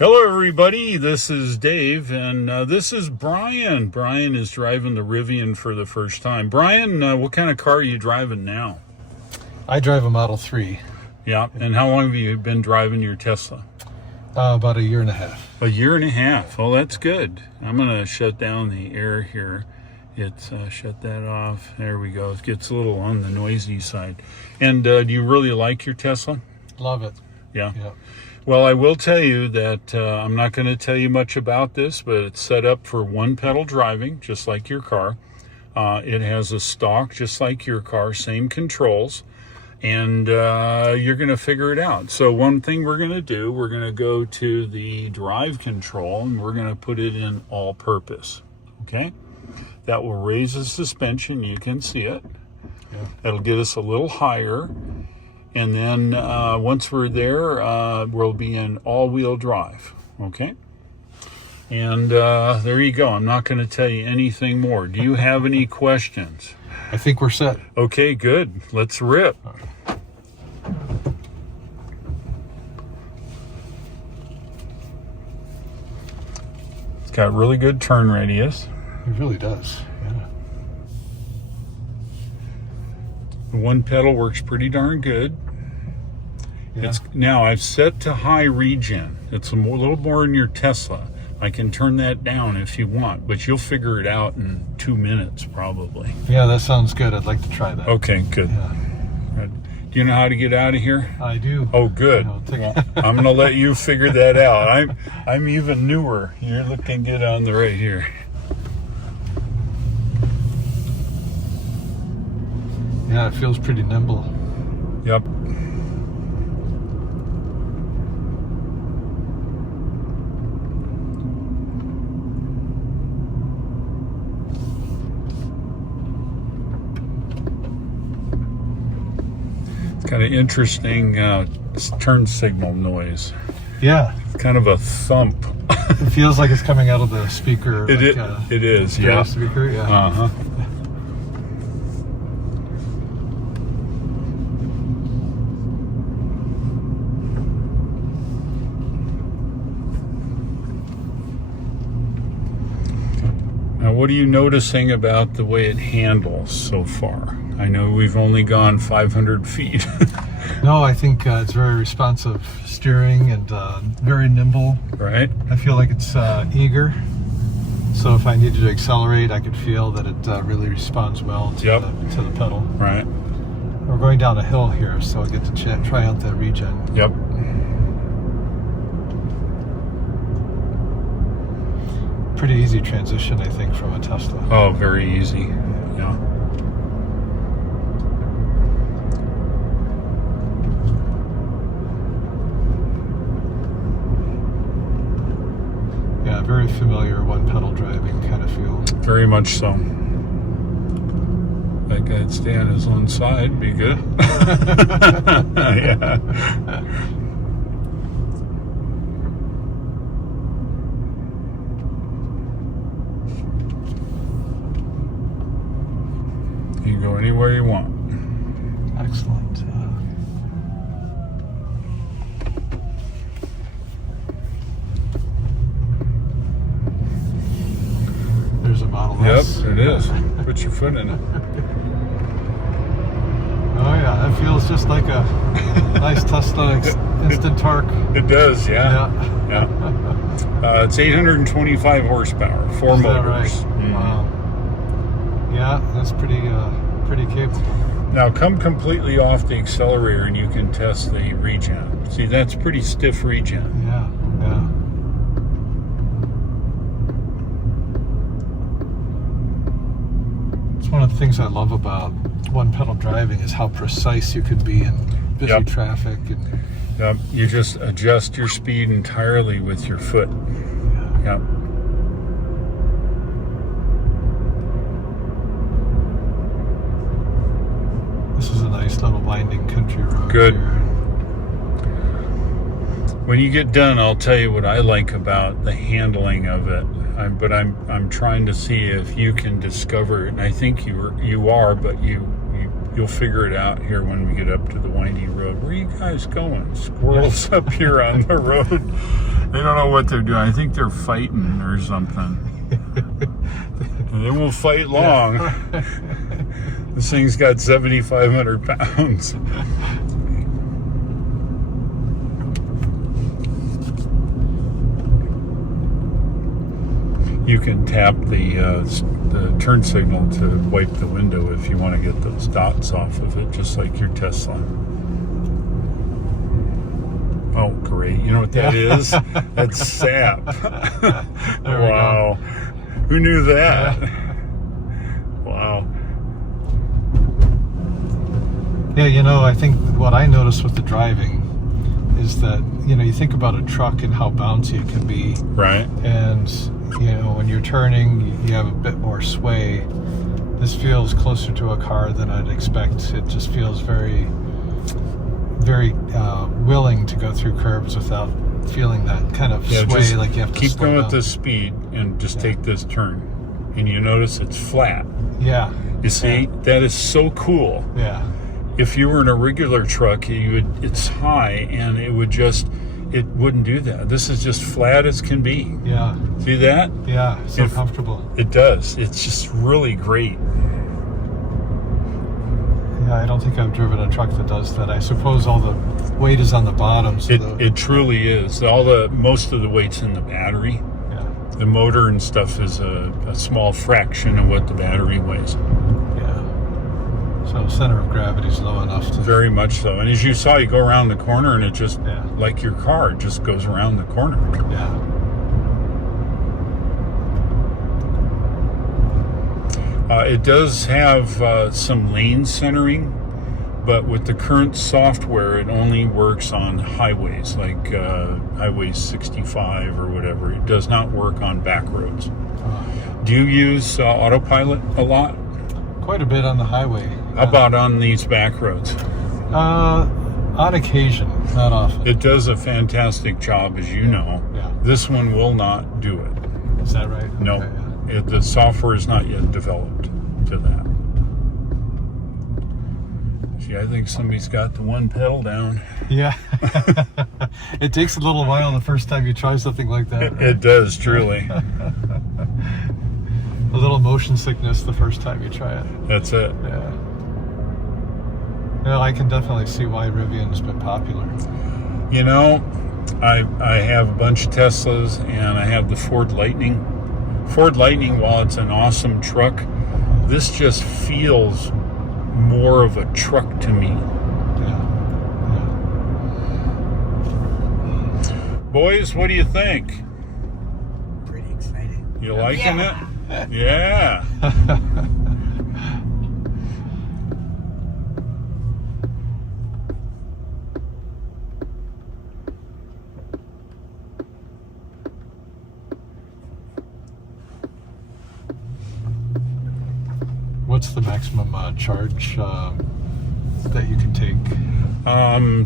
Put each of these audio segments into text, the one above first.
Hello everybody, this is Dave and this is Brian. Brian is driving the Rivian for the first time. Brian, what kind of car are you driving now? I drive a Model 3. Yeah, and how long have you been driving your Tesla? About a year and a half. A year and a half. Well, that's good. I'm going to shut down the air here. It's shut that off. There we go. It gets a little on the noisy side. And do you really like your Tesla? Love it. Yeah. Yeah. Well, I will tell you that I'm not going to tell you much about this, but it's set up for one pedal driving, just like your car. It has a stalk, just like your car, same controls, and you're going to figure it out. So one thing we're going to do, we're going to go to the drive control, and we're going to put it in all-purpose, okay? That will raise the suspension. You can see it. Yeah. That'll get us a little higher. And then once we're there, we'll be in all-wheel drive, okay? And there you go. I'm not going to tell you anything more. Do you have any questions? I think we're set. Okay, good. Let's rip. It's got really good turn radius. It really does. Yeah. One pedal works pretty darn good. Yeah. Now I've set to high regen. It's a little more in your Tesla. I can turn that down if you want, but you'll figure it out in 2 minutes probably. Yeah, that sounds good. I'd like to try that. Okay, good. Yeah. Do you know how to get out of here? I do. Oh, good. Yeah, Well, I'm going to let you figure that out. I'm even newer. You're looking good on the right here. Yeah, it feels pretty nimble. Yep. Kind of interesting turn signal noise. Yeah. It's kind of a thump. It feels like it's coming out of the speaker. It like is, yeah. Speaker, yeah. Uh-huh. Now, what are you noticing about the way it handles so far? I know we've only gone 500 feet. No, I think it's very responsive steering and very nimble. Right? I feel like it's eager. So if I needed to accelerate, I could feel that it really responds well to, to the pedal. Right. We're going down a hill here, so I get to try out that regen. Yep. Pretty easy transition, I think, from a Tesla. Oh, very easy. Yeah. Yeah, very familiar one pedal driving kind of feel. Very much so. That guy'd stay on his own side, be good. Yeah. You can go anywhere you want. Excellent. There's a Model S. Yep, it is. Put your foot in it. Oh yeah, that feels just like a nice Tesla instant torque. It does, yeah. Yeah. Yeah. It's 825 horsepower, 4 Is that motors. right? Mhm. Wow. Yeah, that's pretty capable. Now come completely off the accelerator and you can test the regen. See, that's pretty stiff regen. Yeah, yeah. It's one of the things I love about one pedal driving is how precise you can be in busy Yep. traffic. And Yep. You just adjust your speed entirely with your foot. yeah. Yep. This is a nice little winding country road. Good. Here. When you get done, I'll tell you what I like about the handling of it. But I'm trying to see if you can discover it, and I think you are, but you'll figure it out here when we get up to the windy road. Where are you guys going? Squirrels up here on the road. They don't know what they're doing. I think they're fighting or something. And they won't fight long. This thing's got 7,500 pounds. You can tap the turn signal to wipe the window if you want to get those dots off of it, just like your Tesla. Oh, great. You know what that is? That's sap. Wow. Who knew that? Wow. Yeah, you know, I think what I noticed with the driving is that, you know, you think about a truck and how bouncy it can be. Right. And, you know, when you're turning, you have a bit more sway. This feels closer to a car than I'd expect. It just feels very, very willing to go through curbs without feeling that kind of sway, like you have to keep slow going down. with this speed and just take this turn. And you notice it's flat. Yeah. You see, that is so cool. Yeah. If you were in a regular truck, it's high and it wouldn't do that. This is just flat as can be. Yeah. See that? Yeah. So comfortable. It does. It's just really great. Yeah, I don't think I've driven a truck that does that. I suppose all the weight is on the bottom. So it truly is. Most of the weight's in the battery. Yeah. The motor and stuff is a small fraction of what the battery weighs. Yeah. So center of gravity is low enough to... Very much so. And as you saw, you go around the corner and it just, like your car, it just goes around the corner. Yeah. It does have some lane centering, but with the current software, it only works on highways, like Highway 65 or whatever. It does not work on back roads. Do you use autopilot a lot? Quite a bit on the highway. How about on these back roads? On occasion, not often. It does a fantastic job, as you know. Yeah. This one will not do it. Is that right? No. Okay, The software is not yet developed to that. See, I think somebody's got the one pedal down. Yeah. It takes a little while the first time you try something like that. Right? It does, truly. A little motion sickness the first time you try it. That's it. Yeah. Well, I can definitely see why Rivian's been popular. You know, I have a bunch of Teslas and I have the Ford Lightning. Ford Lightning, while it's an awesome truck, this just feels more of a truck to me. Yeah. Boys, what do you think? Pretty excited. You liking it? Yeah. What's the maximum charge that you can take?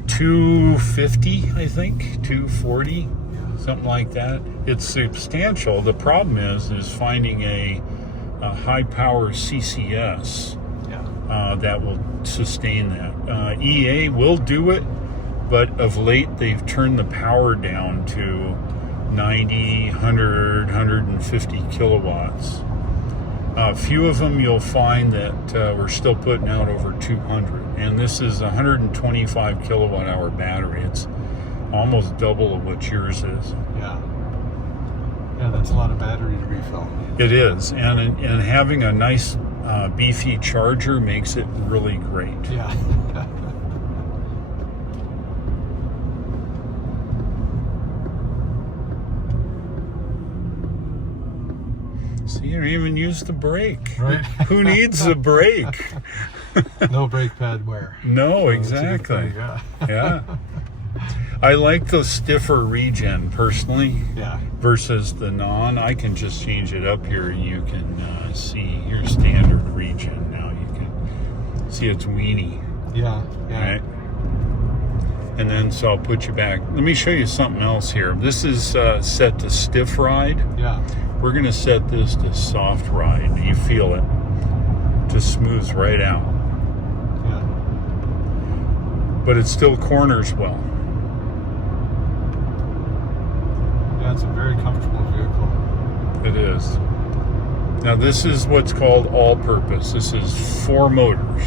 250, I think, 240, something like that. It's substantial. The problem is finding a high power CCS that will sustain that. EA will do it, but of late they've turned the power down to 90, 100, 150 kilowatts. A few of them you'll find that we're still putting out over 200, and this is a 125 kilowatt hour battery. It's almost double of what yours is. Yeah, that's a lot of battery to refill. It is, and having a nice beefy charger makes it really great. Yeah. See, you don't even use the brake. Right. Who needs a brake? No brake pad wear. No, So exactly. it's a good thing, Yeah. I like the stiffer regen personally. Yeah. Versus the non. I can just change it up here. You can see your standard regen now. You can see it's weenie. Yeah. Right. And then so I'll put you back. Let me show you something else here. This is set to stiff ride. Yeah. We're going to set this to soft ride. You feel it. Just smooths right out. Yeah. But it still corners well. it's a very comfortable vehicle. It is. Now this is what's called all-purpose. This is 4 motors.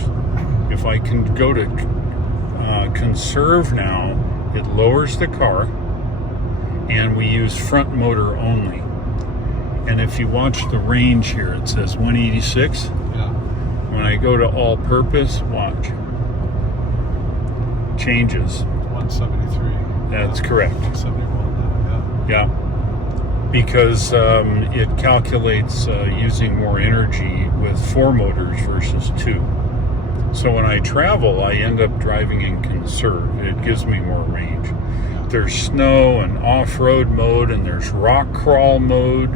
If I can go to conserve now, it lowers the car, and we use front motor only. And if you watch the range here, it says 186. Yeah. When I go to all-purpose, watch. Changes. 173. That's correct. 171 now, Yeah. Because it calculates using more energy with 4 motors versus 2. So when I travel, I end up driving in conserve. It gives me more range. There's snow and off-road mode, and there's rock crawl mode.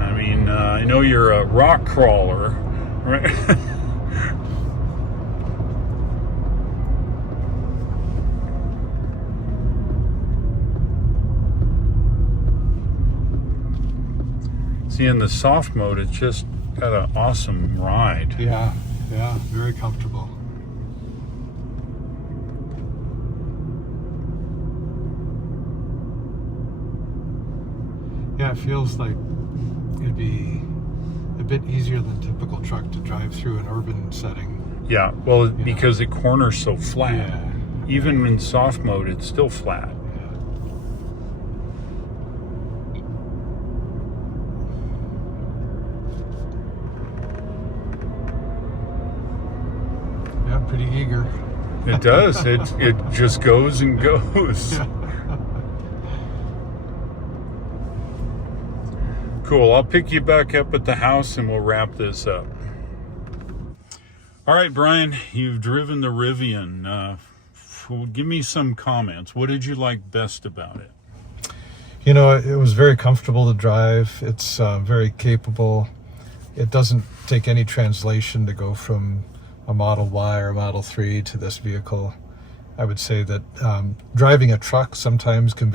I mean, I know you're a rock crawler, right? See, in the soft mode, it's just got an awesome ride. Yeah, yeah, very comfortable. Yeah, it feels like it'd be a bit easier than typical truck to drive through an urban setting. Yeah, well, because it corners so flat. Yeah. Even in soft mode, it's still flat. Yeah, pretty eager. It does. It just goes and goes. Yeah. Cool. I'll pick you back up at the house and we'll wrap this up. All right, Brian, you've driven the Rivian. Give me some comments. What did you like best about it? You know, it was very comfortable to drive. It's very capable. It doesn't take any translation to go from a Model Y or a Model 3 to this vehicle. I would say that driving a truck sometimes can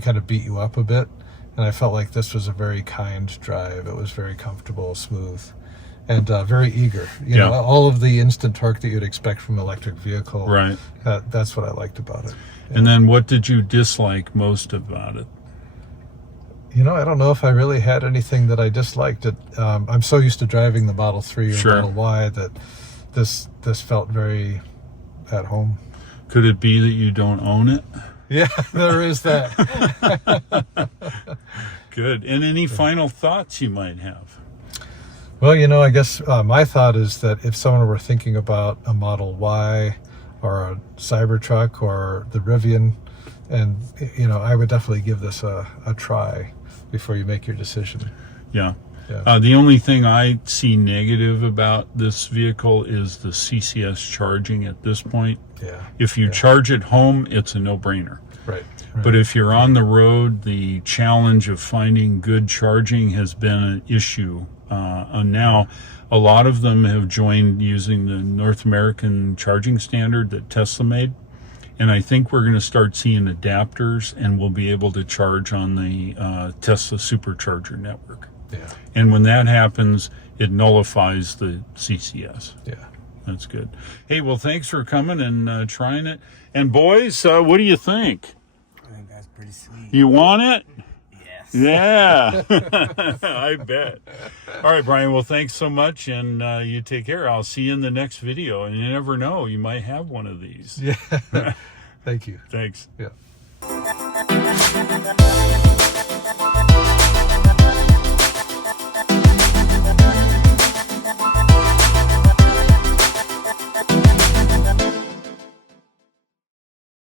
kind of beat you up a bit. And I felt like this was a very kind drive. It was very comfortable, smooth, and very eager. You know, all of the instant torque that you'd expect from an electric vehicle. Right. That's what I liked about it. Yeah. And then what did you dislike most about it? You know, I don't know if I really had anything that I disliked. I'm so used to driving the Model 3 or Model Y that this felt very at home. Could it be that you don't own it? Yeah, there is that. Good. And any final thoughts you might have? Well, you know, I guess my thought is that if someone were thinking about a Model Y or a Cybertruck or the Rivian, and, you know, I would definitely give this a try before you make your decision. Yeah. Yeah. The only thing I see negative about this vehicle is the CCS charging at this point. Yeah. If you charge at home, it's a no-brainer. Right. But if you're on the road, the challenge of finding good charging has been an issue. And now a lot of them have joined using the North American charging standard that Tesla made. And I think we're going to start seeing adapters, and we'll be able to charge on the Tesla supercharger network. Yeah. And when that happens, it nullifies the CCS. Yeah. That's good. Hey, well, thanks for coming and trying it. And boys, what do you think? I think that's pretty sweet. You want it? Yes. Yeah. I bet. All right, Brian. Well, thanks so much, and you take care. I'll see you in the next video. And you never know, you might have one of these. Yeah. Thank you. Thanks. Yeah.